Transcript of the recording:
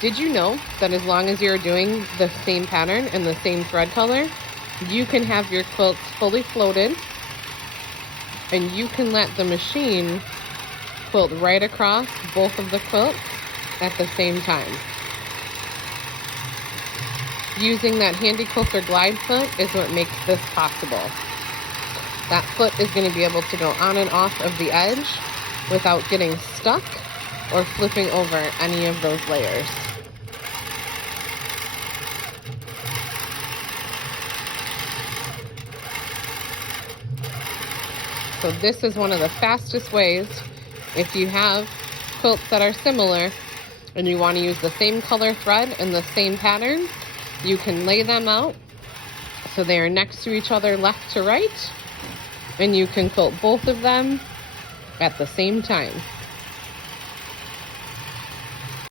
Did you know that as long as you're doing the same pattern and the same thread color, you can have your quilts fully floated and you can let the machine quilt right across both of the quilts at the same time. Using that Handi Quilter glide foot is what makes this possible. That foot is going to be able to go on and off of the edge without getting stuck or flipping over any of those layers. So this is one of the fastest ways, if you have quilts that are similar and you want to use the same color thread and the same pattern, you can lay them out so they are next to each other left to right, and you can quilt both of them at the same time.